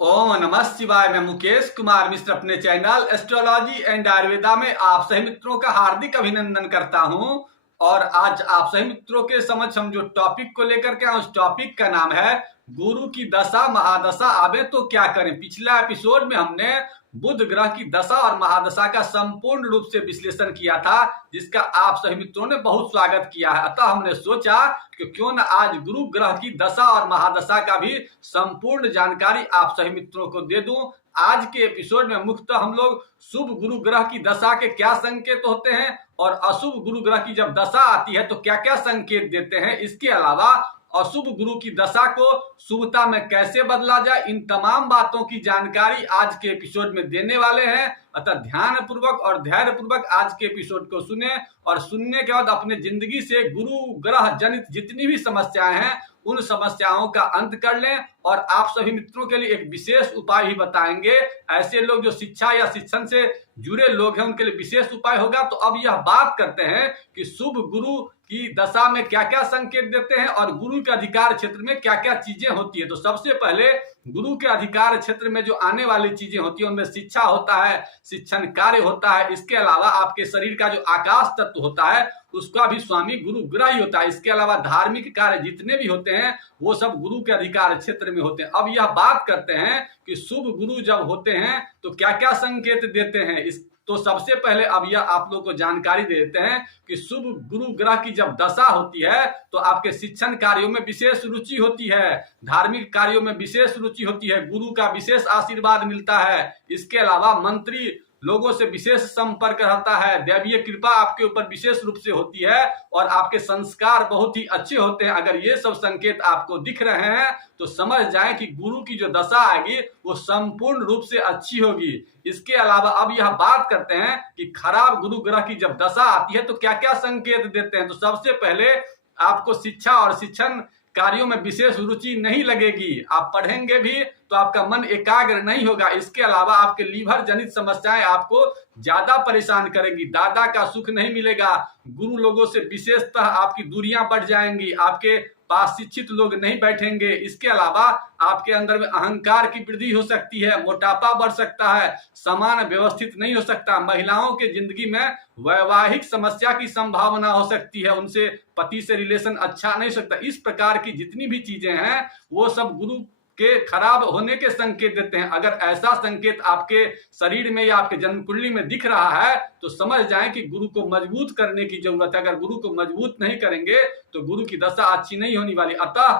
ओम नमः शिवाय। मैं मुकेश कुमार मिश्र अपने चैनल एस्ट्रोलॉजी एंड आयुर्वेदा में आप सभी मित्रों का हार्दिक अभिनंदन करता हूं। और आज आप सभी मित्रों के समक्ष हम जो टॉपिक को लेकर के आए उस टॉपिक का नाम है गुरु की दशा महादशा आवे तो क्या करें। पिछला एपिसोड में हमने बुध ग्रह की दशा और महादशा का संपूर्ण रूप से विश्लेषण किया था, जिसका आप सभी मित्रों ने बहुत स्वागत किया है। अतः हमने सोचा कि क्यों न आज गुरु ग्रह की दशा और महादशा का भी संपूर्ण जानकारी आप सभी मित्रों को दे दूं। आज के एपिसोड में मुख्यतः हम लोग शुभ गुरु ग्रह की दशा के क्या संकेत होते हैं और अशुभ गुरु ग्रह की जब दशा आती है तो क्या क्या संकेत देते हैं, इसके अलावा अशुभ गुरु की दशा को शुभता में कैसे बदला जाए, इन तमाम बातों की जानकारी आज के एपिसोड में देने वाले हैं। अतः ध्यान पूर्वक और धैर्य पूर्वक आज के एपिसोड को सुने और सुनने के बाद अपने जिंदगी से गुरु ग्रह जनित जितनी भी समस्याएं हैं उन समस्याओं का अंत कर लें। और आप सभी मित्रों के लिए एक विशेष उपाय भी बताएंगे। ऐसे लोग जो शिक्षा या शिक्षण से जुड़े लोग हैं उनके लिए विशेष उपाय होगा। तो अब यह बात करते हैं कि शुभ गुरु की दशा में क्या क्या संकेत देते हैं और गुरु के अधिकार क्षेत्र में क्या क्या चीजें होती है। तो सबसे पहले गुरु के अधिकार क्षेत्र में जो आने वाली चीजें होती है उनमें शिक्षा होता है, शिक्षण कार्य होता है। इसके अलावा आपके शरीर का जो आकाश तत्व होता है उसका भी स्वामी गुरु ग्रह ही होता है। इसके अलावा धार्मिक कार्य जितने भी होते हैं वो सब गुरु के अधिकार क्षेत्र में होते हैं। अब यह बात करते हैं कि शुभ गुरु जब होते हैं तो क्या क्या संकेत देते हैं। तो सबसे पहले अब यह आप लोग को जानकारी दे देते हैं कि शुभ गुरु ग्रह की जब दशा होती है तो आपके शिक्षण कार्यों में विशेष रुचि होती है, धार्मिक कार्यों में विशेष रुचि होती है, गुरु का विशेष आशीर्वाद मिलता है। इसके अलावा मंत्री लोगों से विशेष संपर्क रहता है, दैवीय कृपा आपके ऊपर विशेष रूप से होती है और आपके संस्कार बहुत ही अच्छे होते हैं। अगर ये सब संकेत आपको दिख रहे हैं तो समझ जाएं कि गुरु की जो दशा आएगी वो संपूर्ण रूप से अच्छी होगी। इसके अलावा अब यह बात करते हैं कि खराब गुरु ग्रह की जब दशा आती है तो क्या क्या संकेत देते हैं। तो सबसे पहले आपको शिक्षा और शिक्षण कार्यों में विशेष रुचि नहीं लगेगी, आप पढ़ेंगे भी तो आपका मन एकाग्र नहीं होगा। इसके अलावा आपके लीवर जनित समस्याएं आपको ज्यादा परेशान करेंगी, दादा का सुख नहीं मिलेगा, गुरु लोगों से विशेषतः आपकी दूरियां बढ़ जाएंगी, आपके पास शिक्षित लोग नहीं बैठेंगे। इसके अलावा आपके अंदर में अहंकार की वृद्धि हो सकती है, मोटापा बढ़ सकता है, सामान व्यवस्थित नहीं हो सकता, महिलाओं के जिंदगी में वैवाहिक समस्या की संभावना हो सकती है, उनसे पति से रिलेशन अच्छा नहीं हो सकता। इस प्रकार की जितनी भी चीजें हैं वो सब गुरु के खराब होने के संकेत देते हैं। अगर ऐसा संकेत आपके शरीर में या आपके जन्म कुंडली में दिख रहा है तो समझ जाएं कि गुरु को मजबूत करने की जरूरत है। अगर गुरु को मजबूत नहीं करेंगे तो गुरु की दशा अच्छी नहीं होने वाली। अतः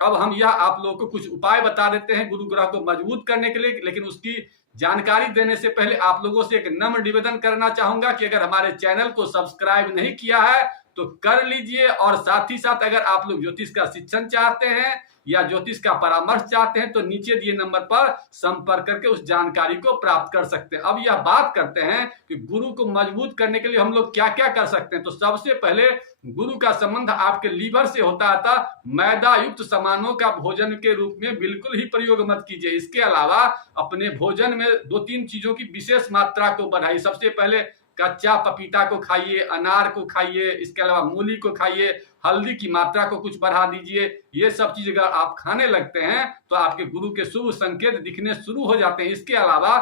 अब हम यह आप लोगों को कुछ उपाय बता देते हैं गुरु ग्रह को मजबूत करने के लिए, लेकिन उसकी जानकारी देने से पहले आप लोगों से एक नम्र निवेदन करना चाहूंगा कि अगर हमारे चैनल को सब्सक्राइब नहीं किया है तो कर लीजिए। और साथ ही साथ अगर आप लोग ज्योतिष का शिक्षण चाहते हैं या ज्योतिष का परामर्श चाहते हैं तो नीचे दिए नंबर पर संपर्क करके उस जानकारी को प्राप्त कर सकते हैं। अब यह बात करते हैं कि गुरु को मजबूत करने के लिए हम लोग क्या क्या कर सकते हैं। तो सबसे पहले गुरु का संबंध आपके लीवर से होता था, मैदा युक्त सामानों का भोजन के रूप में बिल्कुल ही प्रयोग मत कीजिए। इसके अलावा अपने भोजन में 2-3 चीजों की विशेष मात्रा को बढ़ाइए। सबसे पहले कच्चा पपीता को खाइए, अनार को खाइए, इसके अलावा मूली को खाइए, हल्दी की मात्रा को कुछ बढ़ा दीजिए। ये सब चीज अगर आप खाने लगते हैं तो आपके गुरु के शुभ संकेत दिखने शुरू हो जाते हैं। इसके अलावा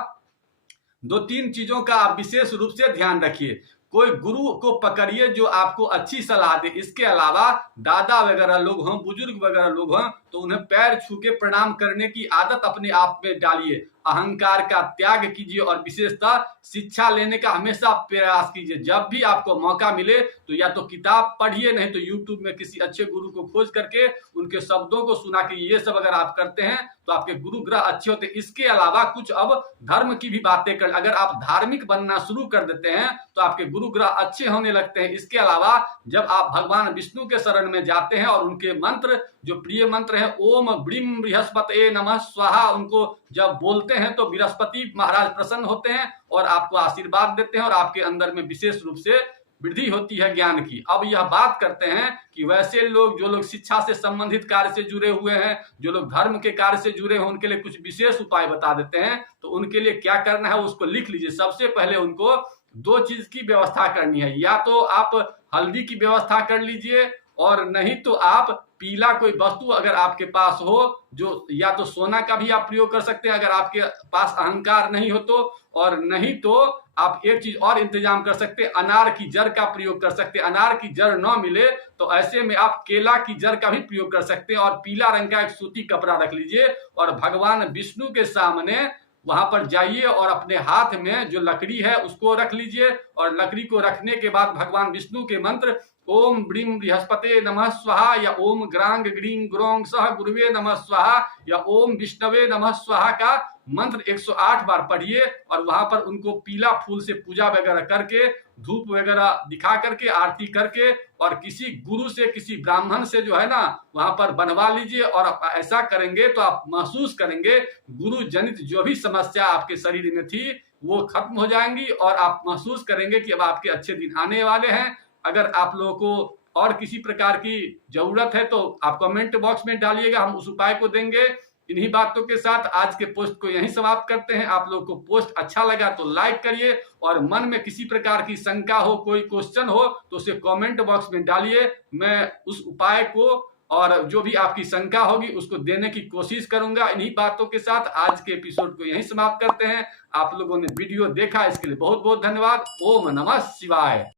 2-3 चीजों का आप विशेष रूप से ध्यान रखिए। कोई गुरु को पकड़िए जो आपको अच्छी सलाह दे। इसके अलावा दादा वगैरह लोग हों, बुजुर्ग वगैरह लोग हों तो उन्हें पैर छू के प्रणाम करने की आदत अपने आप में डालिए। अहंकार का त्याग कीजिए और विशेषतः शिक्षा लेने का हमेशा प्रयास कीजिए। जब भी आपको मौका मिले तो या तो किताब पढ़िए, नहीं तो यूट्यूब में किसी अच्छे गुरु को खोज करके उनके शब्दों को सुना के ये सब अगर आप करते हैं तो आपके गुरु ग्रह अच्छे होते हैं। इसके अलावा कुछ अब धर्म की भी बातें कर, अगर आप धार्मिक बनना शुरू कर देते हैं तो आपके गुरु ग्रह अच्छे होने लगते हैं। इसके अलावा जब आप भगवान विष्णु के शरण में जाते हैं और उनके मंत्र जो प्रिय मंत्र है ओम ब्रीम बृहस्पति नमः स्वाहा, उनको जब बोलते हैं तो बृहस्पति महाराज प्रसन्न होते हैं और आपको आशीर्वाद देते हैं और आपके अंदर में विशेष रूप से वृद्धि होती है ज्ञान की। अब यह बात करते हैं कि वैसे लोग जो लोग शिक्षा से संबंधित कार्य से जुड़े हुए हैं, जो लोग धर्म के कार्य से जुड़े हैं, उनके लिए कुछ विशेष उपाय बता देते हैं। तो उनके लिए क्या करना है उसको लिख लीजिए। सबसे पहले उनको 2 चीज की व्यवस्था करनी है, या तो आप हल्दी की व्यवस्था कर लीजिए और नहीं तो आप पीला कोई वस्तु अगर आपके पास हो, जो या तो सोना का भी आप प्रयोग कर सकते हैं अगर आपके पास अहंकार नहीं हो तो, और नहीं तो आप एक चीज और इंतजाम कर सकते हैं, अनार की जड़ का प्रयोग कर सकते हैं। अनार की जड़ न मिले तो ऐसे में आप केला की जड़ का भी प्रयोग कर सकते हैं, और पीला रंग का एक सूती कपड़ा रख लीजिए और भगवान विष्णु के सामने वहां पर जाइए और अपने हाथ में जो लकड़ी है उसको रख लीजिए, और लकड़ी को रखने के बाद भगवान विष्णु के मंत्र ओम ब्रीम बृहस्पते नमः स्वाहा या ओम ग्रांग ग्रीं ग्रोंग सह गुरुवे नमः स्वाहा या ओम विष्णवे नमः स्वाहा का मंत्र 108 बार पढ़िए, और वहां पर उनको पीला फूल से पूजा वगैरह करके, धूप वगैरह दिखा करके, आरती करके, और किसी गुरु से, किसी ब्राह्मण से जो है ना वहां पर बनवा लीजिए। और आप ऐसा करेंगे तो आप महसूस करेंगे गुरु जनित जो भी समस्या आपके शरीर में थी वो खत्म हो जाएंगी, और आप महसूस करेंगे कि अब आपके अच्छे दिन आने वाले हैं। अगर आप लोगों को और किसी प्रकार की जरूरत है तो आप कमेंट बॉक्स में डालिएगा, हम उस उपाय को देंगे। इन्हीं बातों के साथ आज के पोस्ट को यहीं समाप्त करते हैं। आप लोग को पोस्ट अच्छा लगा तो लाइक करिए, और मन में किसी प्रकार की शंका हो, कोई क्वेश्चन हो तो उसे कमेंट बॉक्स में डालिए। मैं उस उपाय को और जो भी आपकी शंका होगी उसको देने की कोशिश करूंगा। इन्हीं बातों के साथ आज के एपिसोड को यहीं समाप्त करते हैं। आप लोगों ने वीडियो देखा इसके लिए बहुत बहुत धन्यवाद। ओम नमः शिवाय।